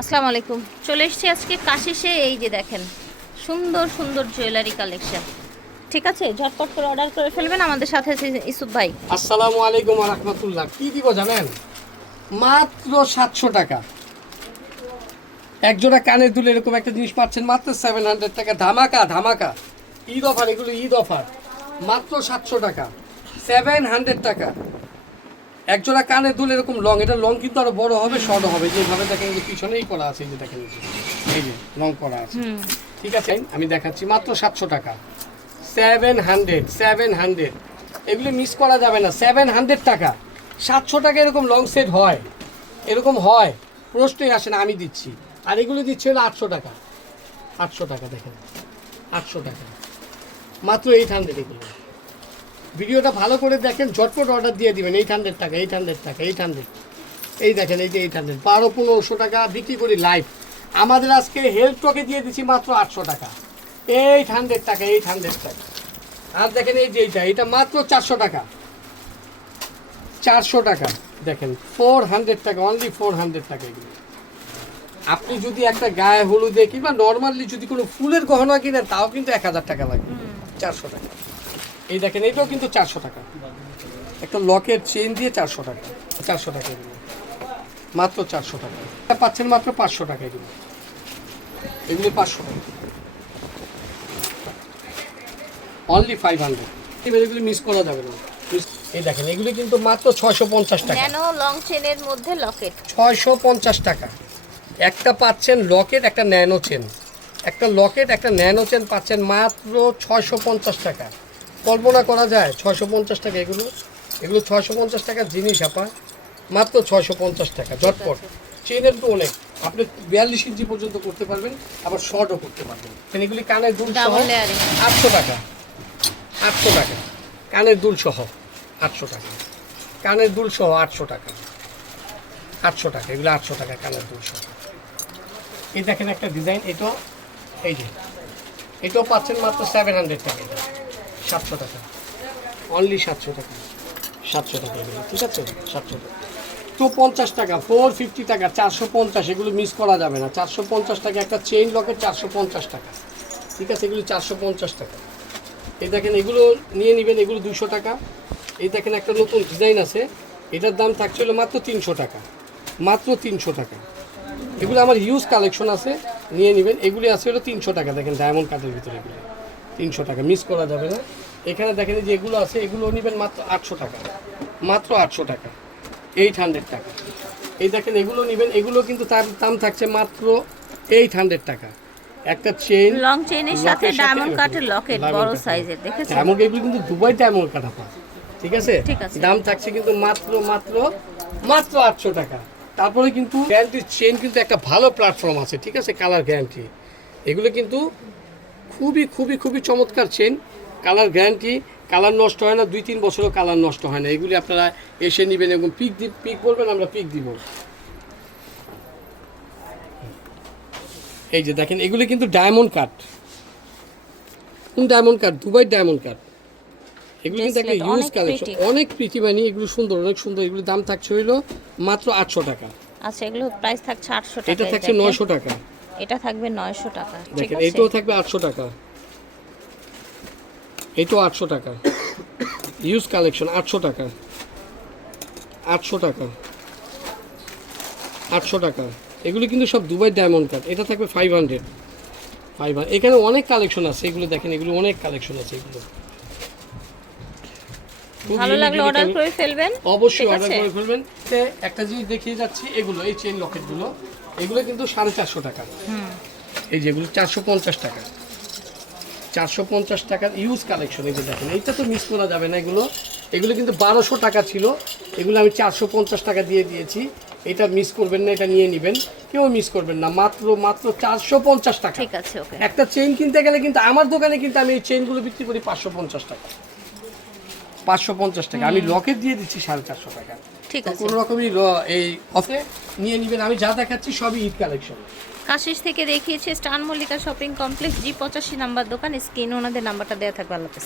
আসসালামু আলাইকুম। চলে এসেছি আজকে কাশিসে। এই যে দেখেন সুন্দর সুন্দর জুয়েলারি কালেকশন। ঠিক আছে, ঝটপট করে অর্ডার করে ফেলবেন। আমাদের সাথে আছে ইসুফ ভাই। আসসালামু আলাইকুম ওয়া রাহমাতুল্লাহ। কি দিব জানেন? মাত্র 700 টাকা। এক জোড়া কানের দুল এরকম একটা জিনিস পাচ্ছেন মাত্র 700 টাকা। ধামাকা ধামাকা ঈদ অফার, এগুলো ঈদ অফার। মাত্র 700 টাকা, 700 টাকা। এক জোড়া কানের দুল এরকম লং, এটা লং কিন্তু আরো বড় হবে, শর্ট হবে। যেভাবে দেখেন এই যে পিছনেই করা আছে, এই যে দেখেন এই যে লং করা আছে। ঠিক আছে, আমি দেখাচ্ছি মাত্র 700 টাকা। 700 এগুলি মিস করা যাবে না। 700 টাকা, 700 টাকা এরকম লং সেট হয়, এরকম হয়, প্রশ্নই আসে না। আমি দিচ্ছি, আর এগুলো দিচ্ছি হলো 800 টাকা। 800 টাকা দেখেন, 800 টাকা মাত্র 800। এগুলো ভিডিওটা ভালো করে দেখেন, ঝটপট অর্ডার দিয়ে দিবেন। 800 টাকা, 800 টাকা, 800। এই দেখেন, এই যে 800, 1200-1500 টাকা বিক্রি করি লাইভ। আমাদের আজকে হেলথ টকে দিয়ে দিচ্ছি মাত্র 800 টাকা, 800 টাকা, 800 টাকা। আর দেখেন এই যে এটা মাত্র 400 টাকা, 400 টাকা। দেখেন 400 টাকা, অনলি 400 টাকা। এগুলো আপনি যদি একটা গায়ে হলুদে কিংবা নর্মালি যদি কোনো ফুলের গহনা কিনেন তাও কিন্তু 1000 টাকা লাগবে। 400 টাকা। এই দেখেন এটাও কিন্তু 400 টাকা। একটা লকের চেন দিয়ে 400 টাকা, 400 টাকা এগুলো মাত্র 400 টাকা। পাচ্ছেন মাত্র 500 টাকা। এগুলো এগুলো 500 টাকা, অনলি 500। এগুলো মিস করা যাবে না। এই দেখেন এগুলো কিন্তু মাত্র 650 টাকা। ন্যানো লং চেনের মধ্যে লকেট 650 টাকা। একটা পাচ্ছেন লকেট, একটা ন্যানো চেন। একটা লকেট, একটা ন্যানো চেন পাচ্ছেন মাত্র 650 টাকা। কল্পনা করা যায় 650 টাকা। এগুলো 650 টাকার জিনিস আপা, মাত্র 650 টাকা। ঝটপট চেনের তো অনেক, আপনি 42 ইঞ্চি পর্যন্ত করতে পারবেন, আবার শর্টও করতে পারবেন। এগুলি কানের দুল সহ 800 টাকা, 800 টাকা। কানের দুল সহ 800 টাকা, কানের দুল সহ 800 টাকা, 800 টাকা। এগুলো 800 টাকা কানের দুল সহ। এই দেখেন একটা ডিজাইন, এটাও এই যে এটাও পাচ্ছেন মাত্র 700 টাকা, 700 টাকা, অনলি 700 টাকা, 700 টাকা। এগুলো ঠিক আছে, 700 টাকা। 250 টাকা, 450 টাকা, 450। এগুলো মিস করা যাবে না। 450 টাকা একটা চেইন লকেট, 450 টাকা। ঠিক আছে, এগুলো 450 টাকা। এই দেখেন এগুলো নিয়ে নেবেন, এগুলো 200 টাকা। এই দেখেন একটা নতুন ডিজাইন আছে, এটার দাম থাকছিল মাত্র 300 টাকা, মাত্র 300 টাকা। এগুলো আমার হিউজ কালেকশন আছে, নিয়ে নেবেন। এগুলি আছে হলো 300 টাকা। দেখেন ডায়মন্ড কাটের ভিতরে এগুলো 300 টাকা, মিস করা যাবে না। এখানে দেখেন যে এগুলো আছে, এগুলো নেবেন মাত্র 800 টাকা, মাত্র 800 টাকা, 800 টাকা। এই দেখেন এগুলো নেবেন, এগুলো কিন্তু তার দাম থাকছে মাত্র 800 টাকা। একটা চেইন লং চেনের সাথে ডায়মন্ড কাটের লকেট বড় সাইজের, দেখেছেন? ডায়মন্ড, এগুলো কিন্তু দুবাই ডায়মন্ড কাটা পা। ঠিক আছে, ঠিক আছে। দাম থাকছে কিন্তু মাত্র মাত্র মাত্র 800 টাকা। তারপরে কিন্তু গ্যারান্টির চেন কিন্তু একটা ভালো প্ল্যাটফর্ম আছে। ঠিক আছে, কালার গ্যারান্টি। এগুলো কিন্তু খুবই খুবই খুবই চমৎকার চেন, কালার গ্যারান্টি। কালার নষ্ট হয় না, 2-3 বছরও কালার নষ্ট হয় না। এগুলি আপনারা এসে নেবেন এবং পিক বলবেন, আমরা পিক দিব। এই যে দেখেন এগুলি কিন্তু ডায়মন্ড কাট, কোন diamond cut? Dubai diamond cut. এগুলো কিন্তু একটা ইউজ কালেকশন, অনেক প্রীতি মানে এগুলো সুন্দর, অনেক সুন্দর। এগুলো দাম থাকছে হইলো মাত্র 800 টাকা। আচ্ছা, এগুলো প্রাইস থাকছে 800 টাকা। এটা থাকছে 900 টাকা। এটা থাকবে 900 টাকা। ঠিক দেখেন আছে, এটাও থাকবে 800 টাকা, এটাও 800 টাকা। ইউজ কালেকশন 800 টাকা, 800 টাকা, 800 টাকা। এগুলো কিন্তু সব দুবাই ডায়মন্ড কাট। এটা থাকবে 500। এখানে অনেক কালেকশন আছে, এগুলো দেখেন, এগুলো অনেক কালেকশন আছে। এগুলো ভালো লাগলে অর্ডার করে ফেলবেন, অবশ্যই অর্ডার করে ফেলবেন। একটা জিনিস দেখিয়ে যাচ্ছি, এগুলো এই চেইন লকেটগুলো, এগুলো কিন্তু 450 টাকা। এই যেগুলো 450 টাকা, 450 টাকার ইউজ কালেকশন। এই যে দেখেন, এইটা তো মিস করা যাবে না। এগুলো কিন্তু 1200 টাকা ছিল, এগুলো আমি 450 টাকা দিয়ে দিয়েছি। এটা মিস করবেন না, এটা নিয়ে নেবেন, কেউ মিস করবেন না। মাত্র মাত্র 450 টাকা। ঠিক আছে, ওকে। একটা চেইন কিনতে গেলে কিন্তু আমার দোকানে কিন্তু আমি এই চেইনগুলো বিক্রি করি 550 টাকা, 550 টাকা। আমি লকেট দিয়ে দিচ্ছি 450 টাকা। ঠিক আছে, কোনো রকমই এই অফে নিয়ে নেবেন। আমি যা দেখাচ্ছি সবই ঈদ কালেকশন। কাশিস থেকে দেখিয়েছে স্টান Mallika shopping complex, G85 number দোকান। স্ক্রিনে ওনাদের নাম্বারটা দেওয়া থাকবে। আল্লাহ হাফেজ।